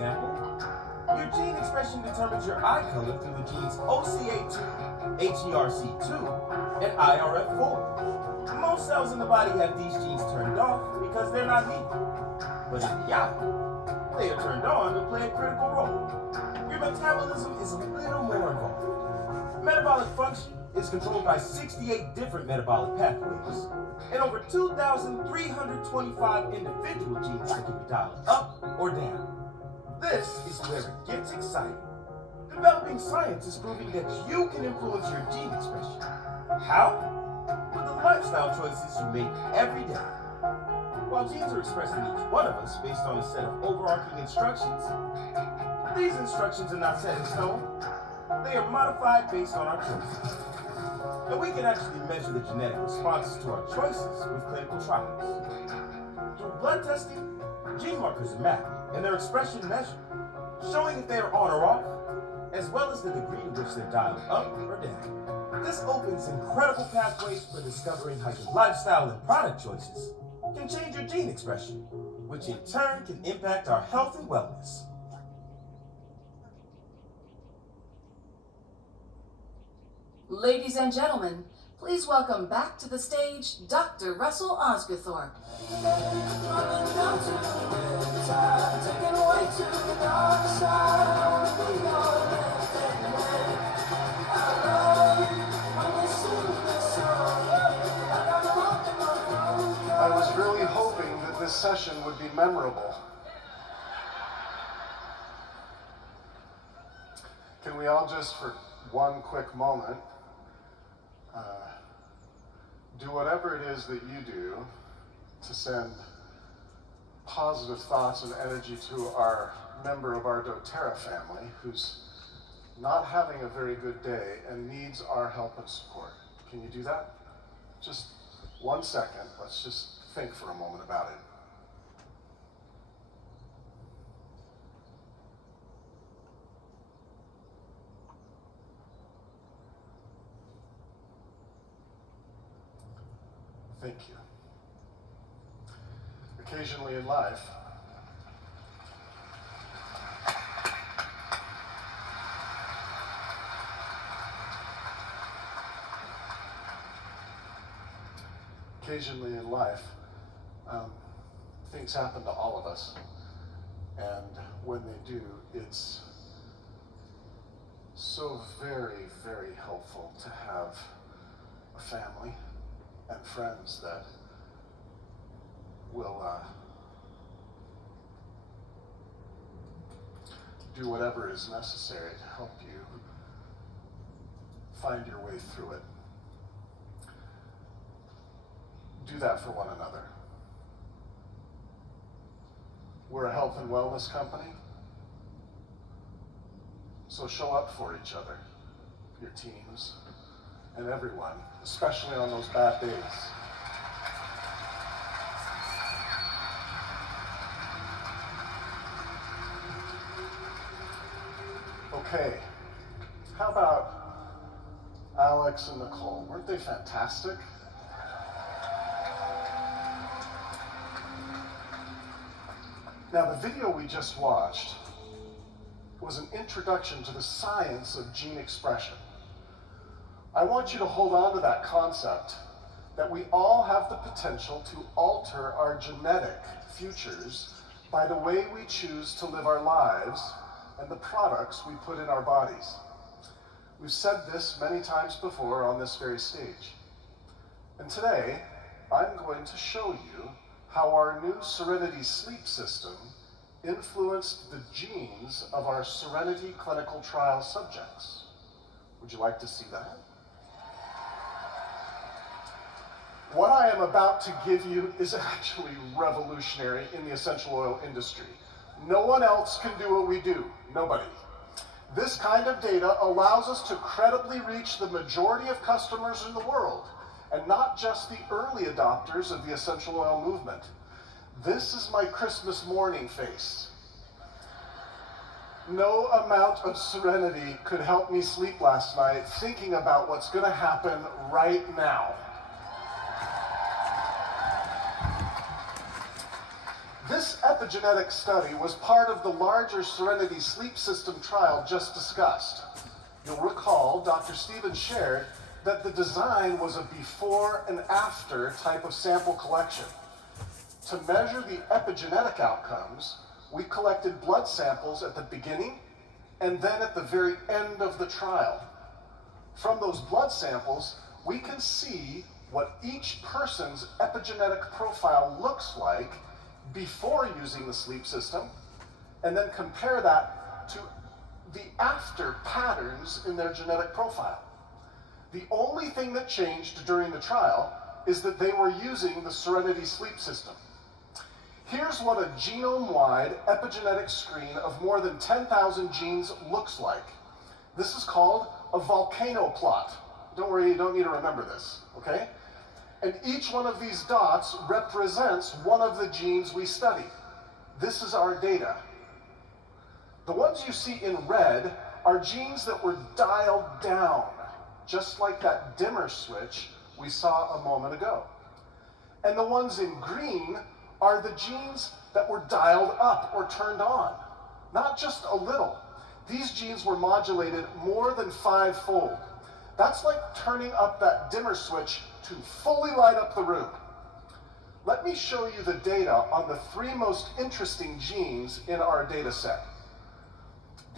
example, your gene expression determines your eye color through the genes OCA2, HERC2, and IRF4. Most cells in the body have these genes turned off because they're not needed. But in the eye, they are turned on to play a critical role. Your metabolism is a little more involved. Metabolic function is controlled by 68 different metabolic pathways and over 2,325 individual genes that can be dialed up or down. This is where it gets exciting. Developing science is proving that you can influence your gene expression. How? With the lifestyle choices you make every day. While genes are expressed in each one of us based on a set of overarching instructions, these instructions are not set in stone. They are modified based on our choices. And we can actually measure the genetic responses to our choices with clinical trials. Through blood testing, gene markers are mapped and their expression measured, showing if they are on or off, as well as the degree to which they're dialed up or down. This opens incredible pathways for discovering how your lifestyle and product choices can change your gene expression, which in turn can impact our health and wellness. Ladies and gentlemen, please welcome back to the stage Dr. Russell Osguthorpe. I was really hoping that this session would be memorable. Can we all just, for one quick moment, do whatever it is that you do to send positive thoughts and energy to our member of our dōTERRA family who's not having a very good day and needs our help and support. Can you do that? Just 1 second. Let's just think for a moment about it. Thank you. Occasionally in life, things happen to all of us. And when they do, it's so very, very helpful to have a family and friends that will do whatever is necessary to help you find your way through it. Do that for one another. We're a health and wellness company, so show up for each other, your teams, and everyone, especially on those bad days. Okay, how about Alex and Nicole? Weren't they fantastic? Now, the video we just watched was an introduction to the science of gene expression. I want you to hold on to that concept that we all have the potential to alter our genetic futures by the way we choose to live our lives and the products we put in our bodies. We've said this many times before on this very stage. And today, I'm going to show you how our new Serenity Sleep System influenced the genes of our Serenity clinical trial subjects. Would you like to see that? What I am about to give you is actually revolutionary in the essential oil industry. No one else can do what we do. Nobody. This kind of data allows us to credibly reach the majority of customers in the world, and not just the early adopters of the essential oil movement. This is my Christmas morning face. No amount of serenity could help me sleep last night thinking about what's going to happen right now. This epigenetic study was part of the larger Serenity Sleep System trial just discussed. You'll recall Dr. Stevens shared that the design was a before and after type of sample collection. To measure the epigenetic outcomes, we collected blood samples at the beginning and then at the very end of the trial. From those blood samples, we can see what each person's epigenetic profile looks like before using the sleep system, and then compare that to the after patterns in their genetic profile. The only thing that changed during the trial is that they were using the Serenity Sleep System. Here's what a genome-wide epigenetic screen of more than 10,000 genes looks like. This is called a volcano plot. Don't worry, you don't need to remember this, okay? And each one of these dots represents one of the genes we study. This is our data. The ones you see in red are genes that were dialed down, just like that dimmer switch we saw a moment ago. And the ones in green are the genes that were dialed up or turned on, not just a little. These genes were modulated more than 5-fold. That's like turning up that dimmer switch to fully light up the room. Let me show you the data on the 3 most interesting genes in our data set.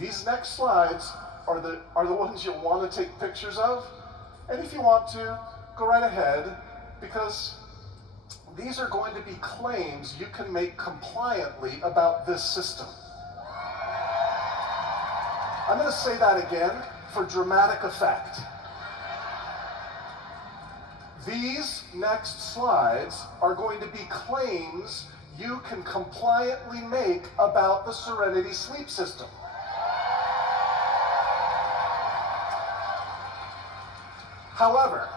These next slides are the ones you'll want to take pictures of. And if you want to, go right ahead, because these are going to be claims you can make compliantly about this system. I'm going to say that again for dramatic effect. These next slides are going to be claims you can compliantly make about the Serenity Sleep System. However,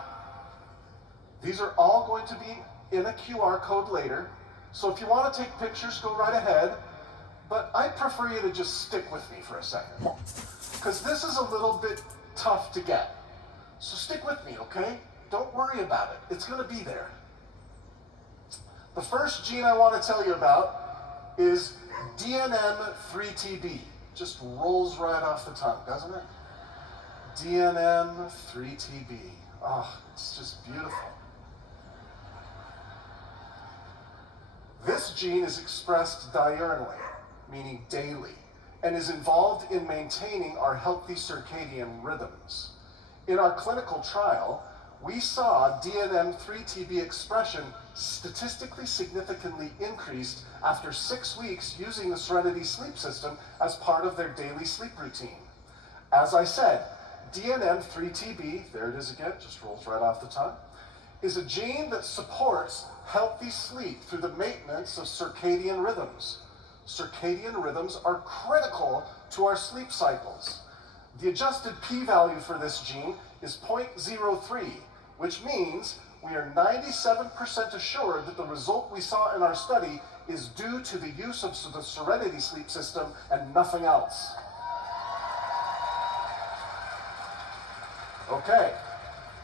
these are all going to be in a QR code later, so if you want to take pictures, go right ahead, but I prefer you to just stick with me for a second, because this is a little bit tough to get. So stick with me, okay? Don't worry about it. It's going to be there. The first gene I want to tell you about is DNM3TB. Just rolls right off the tongue, doesn't it? DNM3TB. Oh, it's just beautiful. This gene is expressed diurnally, meaning daily, and is involved in maintaining our healthy circadian rhythms. In our clinical trial, we saw DNM3TB expression statistically significantly increased after 6 weeks using the Serenity Sleep System as part of their daily sleep routine. As I said, DNM3TB, there it is again, just rolls right off the tongue, is a gene that supports healthy sleep through the maintenance of circadian rhythms. Circadian rhythms are critical to our sleep cycles. The adjusted p-value for this gene is 0.03, which means we are 97% assured that the result we saw in our study is due to the use of the Serenity Sleep System and nothing else. Okay,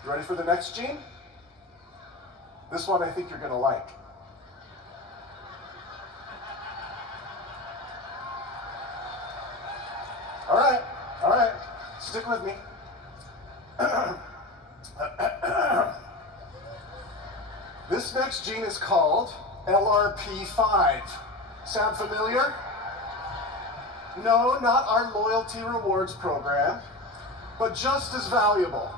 you ready for the next gene? This one I think you're going to like. All right, stick with me. This next gene is called LRP5. Sound familiar? No, not our loyalty rewards program, but just as valuable.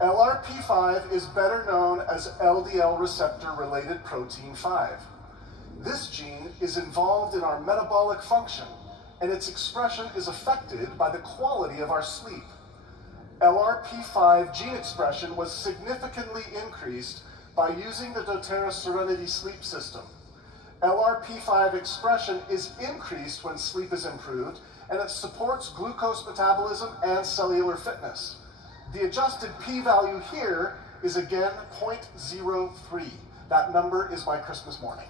LRP5 is better known as LDL receptor-related protein 5. This gene is involved in our metabolic function, and its expression is affected by the quality of our sleep. LRP5 gene expression was significantly increased by using the dōTERRA Serenity Sleep System. LRP5 expression is increased when sleep is improved, and it supports glucose metabolism and cellular fitness. The adjusted p-value here is again 0.03. That number is my Christmas morning.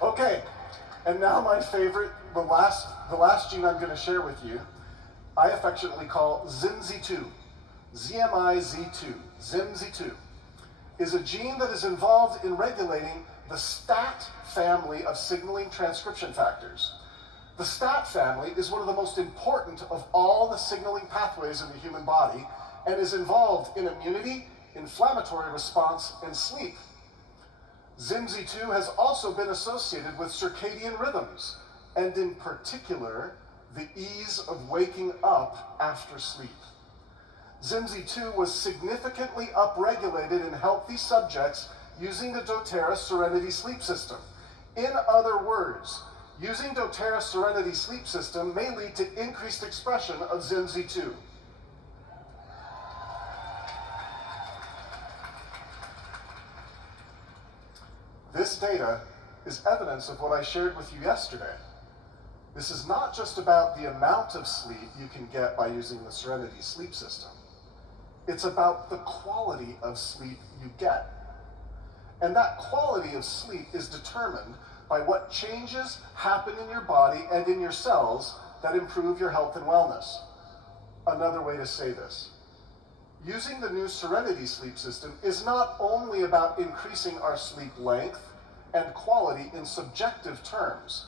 Okay, and now my favorite, the last gene I'm going to share with you, I affectionately call ZIMZ2. ZMIZ2, ZIMZ2, is a gene that is involved in regulating the STAT family of signaling transcription factors. The STAT family is one of the most important of all the signaling pathways in the human body and is involved in immunity, inflammatory response, and sleep. ZIMZ2 has also been associated with circadian rhythms, and in particular, the ease of waking up after sleep. ZIMZ2 was significantly upregulated in healthy subjects using the dōTERRA Serenity Sleep System. In other words, using dōTERRA Serenity Sleep System may lead to increased expression of ZIMZ2. This data is evidence of what I shared with you yesterday. This is not just about the amount of sleep you can get by using the Serenity Sleep System. It's about the quality of sleep you get. And that quality of sleep is determined by what changes happen in your body and in your cells that improve your health and wellness. Another way to say this: using the new Serenity Sleep System is not only about increasing our sleep length and quality in subjective terms.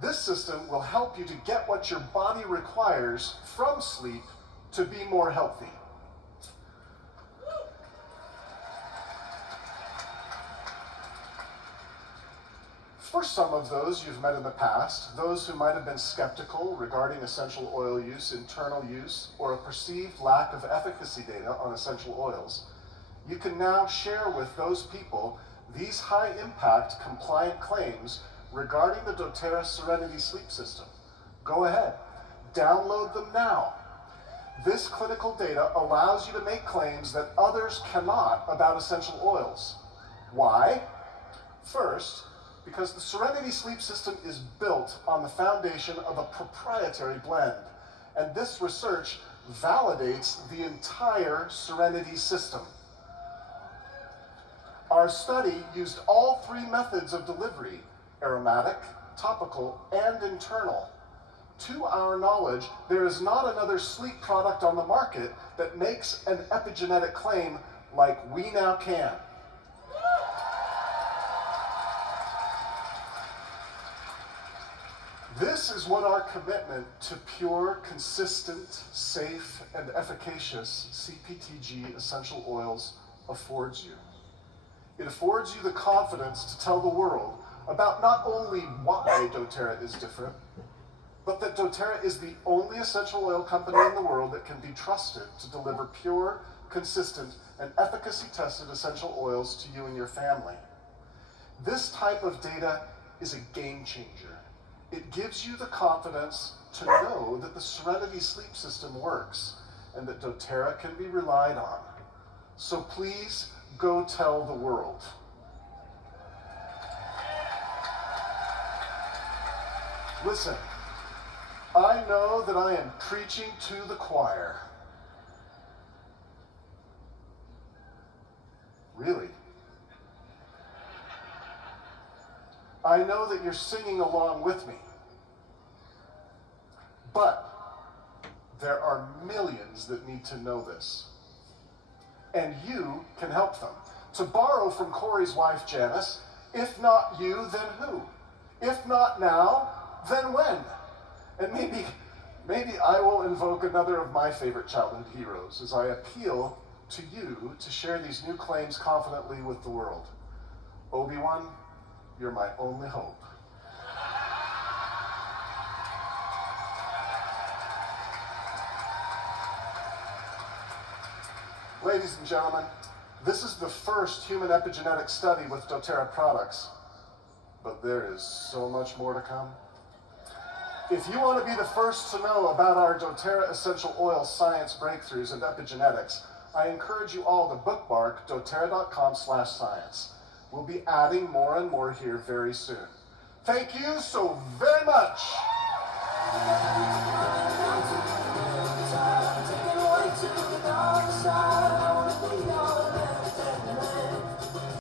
This system will help you to get what your body requires from sleep to be more healthy. For some of those you've met in the past, those who might have been skeptical regarding essential oil use, internal use, or a perceived lack of efficacy data on essential oils, you can now share with those people these high-impact compliant claims regarding the dōTERRA Serenity Sleep System. Go ahead, download them now. This clinical data allows you to make claims that others cannot about essential oils. Why? First, because the Serenity Sleep System is built on the foundation of a proprietary blend, and this research validates the entire Serenity system. Our study used all three methods of delivery: aromatic, topical, and internal. To our knowledge, there is not another sleep product on the market that makes an epigenetic claim like we now can. This is what our commitment to pure, consistent, safe, and efficacious CPTG essential oils affords you. It affords you the confidence to tell the world about not only why dōTERRA is different, but that dōTERRA is the only essential oil company in the world that can be trusted to deliver pure, consistent, and efficacy-tested essential oils to you and your family. This type of data is a game changer. It gives you the confidence to know that the Serenity Sleep System works and that dōTERRA can be relied on. So please go tell the world. Listen, I know that I am preaching to the choir. Really? I know that you're singing along with me. But there are millions that need to know this. And you can help them. To borrow from Corey's wife, Janice, if not you, then who? If not now, then when? And maybe I will invoke another of my favorite childhood heroes as I appeal to you to share these new claims confidently with the world. Obi-Wan, you're my only hope. Ladies and gentlemen, this is the first human epigenetic study with dōTERRA products, but there is so much more to come. If you want to be the first to know about our dōTERRA essential oil science breakthroughs and epigenetics, I encourage you all to bookmark doterra.com/science. We'll be adding more and more here very soon. Thank you so very much.